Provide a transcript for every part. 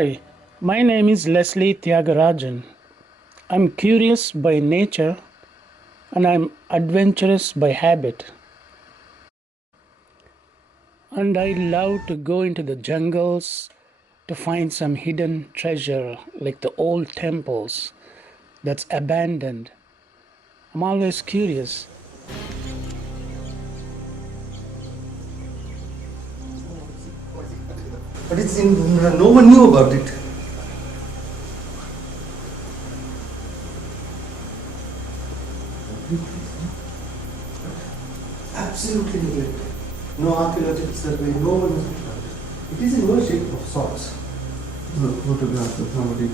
Hi, my name is Leslie Tyagarajan. I'm curious by nature and I'm adventurous by habit. And I love to go into the jungles to find some hidden treasure like the old temples that's abandoned. I'm always curious. But no one knew about it. Absolutely neglected. No archaeological survey, no one has looked at it. It is in worship of sorts. No photographs of somebody.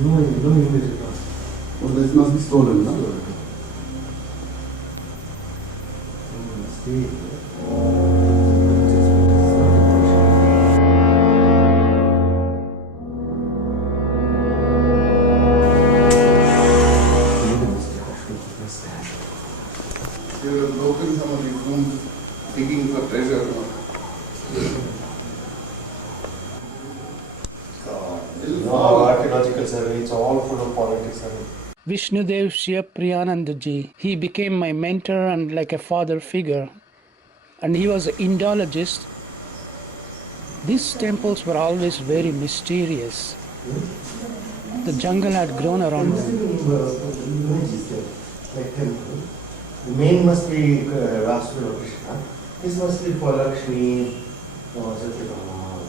No image at all. Well, this must be stolen, no? They have broken some of these rooms digging for treasure. No archaeological survey, it's all full of politics. Vishnudev Shivapriyanandaji, he became my mentor and like a father figure. And he was an indologist. These temples were always very mysterious. The jungle had grown around them. The main must be Rasuda or Krishna. This must be for Lakshmi or Satyabhama.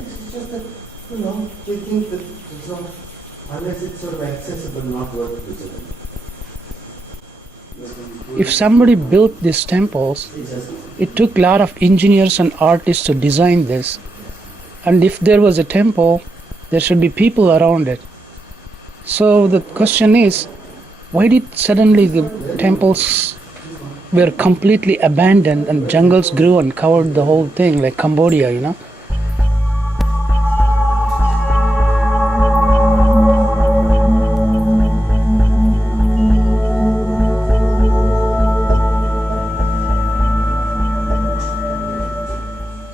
It's just that, they think that it's not, unless it's sort of accessible, not worth visiting. If somebody built these temples, it took a lot of engineers and artists to design this. And if there was a temple, there should be people around it. So the question is, why did suddenly the temples were completely abandoned and jungles grew and covered the whole thing like Cambodia,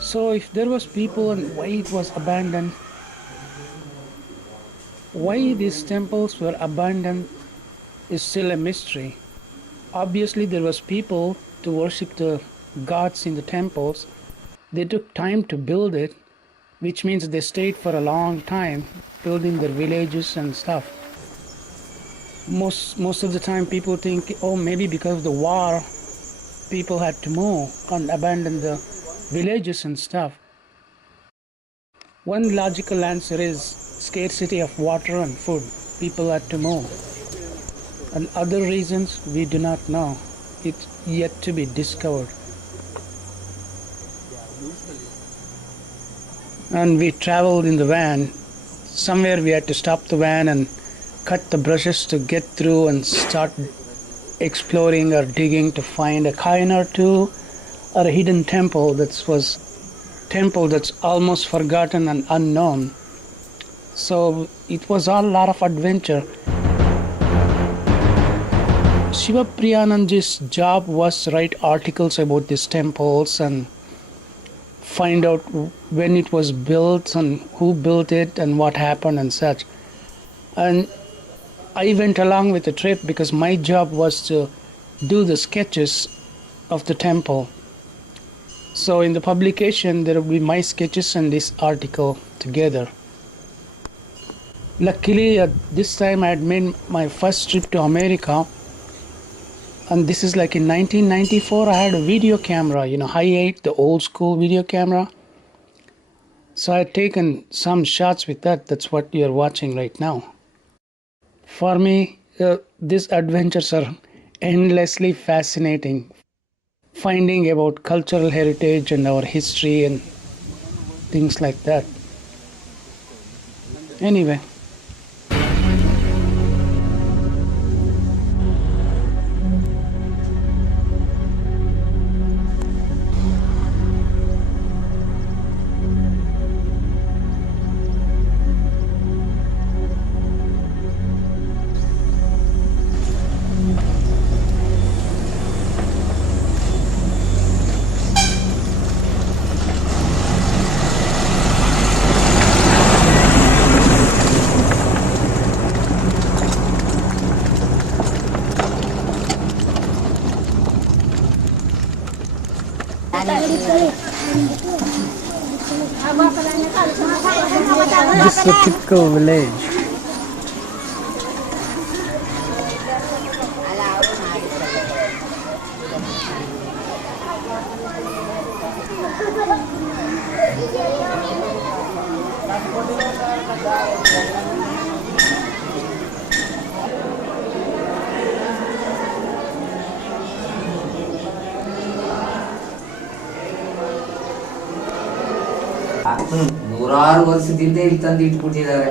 So if there was people and why it was abandoned, why these temples were abandoned is still a mystery. Obviously there was people to worship the gods in the temples. They took time to build it, which means they stayed for a long time building their villages and stuff. Most of the time people think, oh, maybe because of the war people had to move and abandon the villages and stuff. One logical answer is scarcity of water and food. People had to move. And other reasons we do not know. It's yet to be discovered. And we traveled in the van. Somewhere we had to stop the van and cut the brushes to get through and start exploring or digging to find a coin or two or a hidden temple that's almost forgotten and unknown. So it was all a lot of adventure. Shivapriyanandaji's job was to write articles about these temples and find out when it was built and who built it and what happened and such. And I went along with the trip because my job was to do the sketches of the temple. So in the publication there will be my sketches and this article together. Luckily at this time I had made my first trip to America, and this is like in 1994. I had a video camera, Hi8, the old school video camera. So I had taken some shots with that. That's what you're watching right now. For me, these adventures are endlessly fascinating. Finding about cultural heritage and our history and things like that. Anyway. This is a typical village. ನೂರಾರು ವರ್ಷದಿಂದ ಇಲ್ಲಿ ತಂದು ಇಟ್ಬಿಟ್ಟಿದ್ದಾರೆ.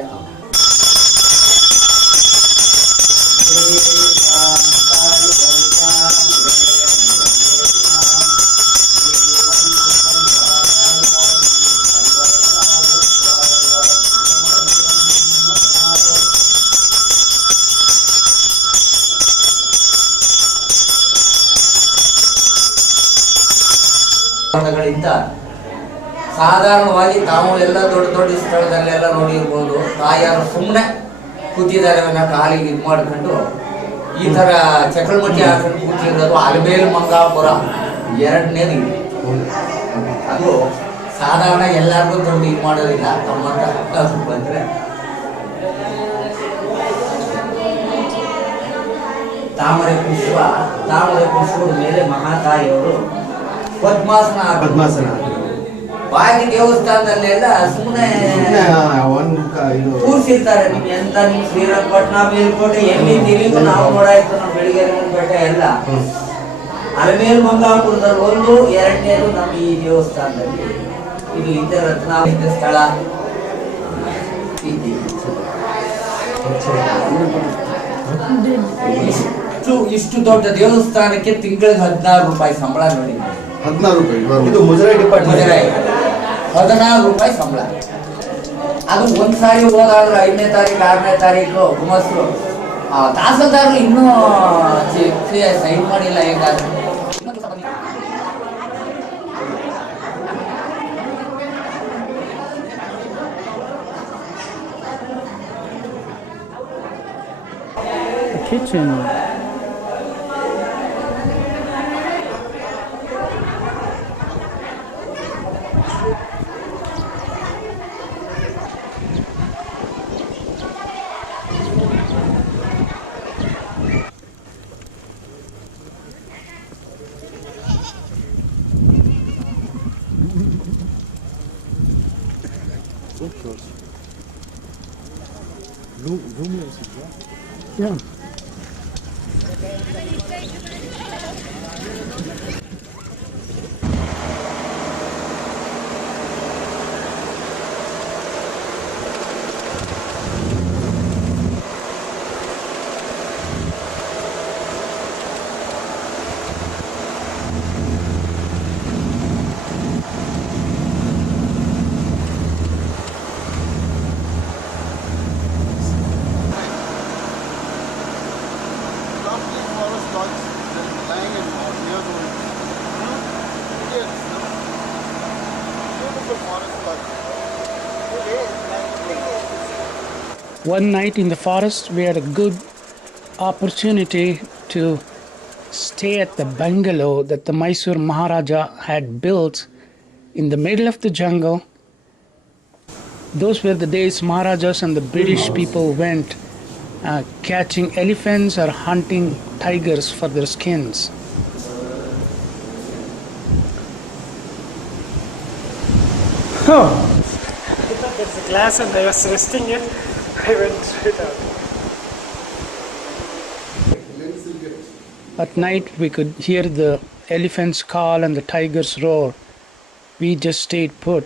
ಸಾಧಾರಣವಾಗಿ ತಾವು ಎಲ್ಲ ದೊಡ್ಡ ದೊಡ್ಡ ಸ್ಥಳದಲ್ಲೆಲ್ಲ ನೋಡಿರ್ಬೋದು, ತಾಯಾರು ಸುಮ್ಮನೆ ಕೂತಿದ್ದಾರೆ ಕಾಲಿಗೆ ಇದು ಮಾಡ್ಕೊಂಡು ಈ ತರ ಚಕ್ರಮಟ್ಟಿ ಹಾಕೊಂಡು ಕೂತಿರೋದು ಅಲಮೇಲು ಮಂಗಾಪುರ ಎರಡನೇದು. ಅದು ಸಾಧಾರಣ ಎಲ್ಲರಿಗೂ ದೊಡ್ಡ ಇದು ಮಾಡೋದಿಲ್ಲ. ತಮ್ಮಂತ ಬಂದ್ರೆ ತಾಮರೆ ಪುಷ್ಪದ ಮೇಲೆ ಮಹಾತಾಯಿಯವರು ಪದ್ಮಾಸನ ಬಾಗಿ ದೇವಸ್ಥಾನದಲ್ಲೆಲ್ಲ ಸುಮ್ಮನೆ ಕೂರ್ಸಿರ್ತಾರೆ. ನಿಮ್ ಎಂತ ನಿಮ್ ಶ್ರೀರಂಗಪಟ್ಟಣ ಮೇಲ್ಕೋಟೆ ಎಲ್ಲಿ ತಿರುಗಿ ನಾವು ನೋಡಾಯ್ತು. ನಮ್ಮ ಬೆಳಿಗ್ಗೆ ಬೆಟ್ಟ ಎಲ್ಲ ಅಲಮೇಲು ಮಂಗಾಪುರದಲ್ಲಿ ಒಂದು, ಎರಡನೇದು ನಮ್ಮ ಈ ದೇವಸ್ಥಾನದಲ್ಲಿ. ಇದು ಹಿಂದೆ ರತ್ನಾವಳಿ ಸ್ಥಳ. ಇಷ್ಟು ದೊಡ್ಡ ದೇವಸ್ಥಾನಕ್ಕೆ ತಿಂಗಳಿಗೆ 16 ರೂಪಾಯಿ ಸಂಬಳ ನೋಡಿ. 16 ರೂಪಾಯಿ ಇದು ಮುಜರಾಯಿ ಡಿಪಾರ್ಟ್ಮೆಂಟ್. 16 ರೂಪಾಯಿ ಸಂಬಳ. ಅದು ಒಂದ್ಸಾರಿ ಹೋದಾದ್ರೆ 5ನೇ ತಾರೀಕು 6ನೇ ತಾರೀಕು ಗುಮಸ್ರು ತಹಸೀಲ್ದಾರರು ಇನ್ನೂ ಸೈನ್ ಮಾಡಿಲ್ಲ. ಹೇಗಾದ್ರೆ kitchen. Yeah. One night in the forest, we had a good opportunity to stay at the bungalow that the Mysore Maharaja had built in the middle of the jungle. Those were the days Maharajas and the British people went catching elephants or hunting tigers for their skins. Oh. I thought there's a glass and I was resting it. I went straight out. At night we could hear the elephants call and the tigers roar. We just stayed put.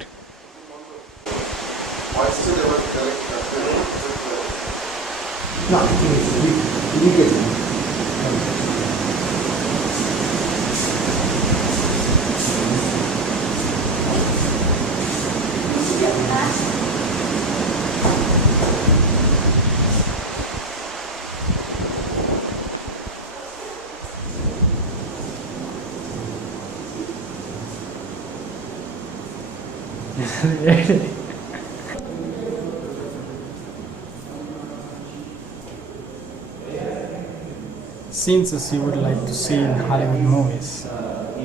Scenes as you would like to see in Hollywood movies.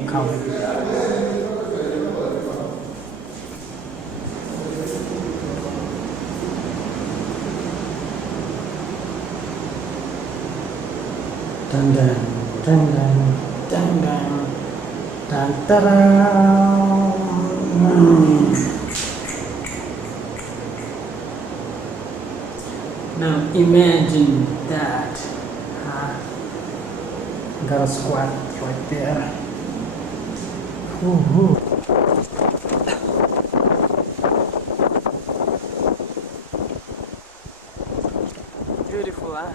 Come. Dun dun dun dun dun dun dun ta-da. Now imagine that. Got a squat right there. Woo-hoo. Beautiful, huh?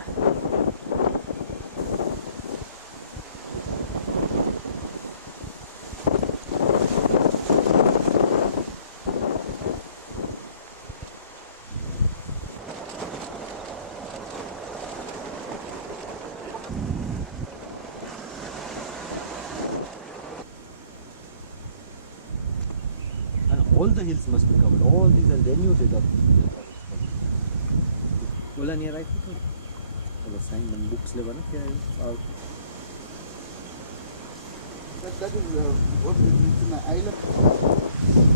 And all the hills must be covered. All these, and then you did up. Bola near right foot. Bola sign and books level. Here out. That is what is an island.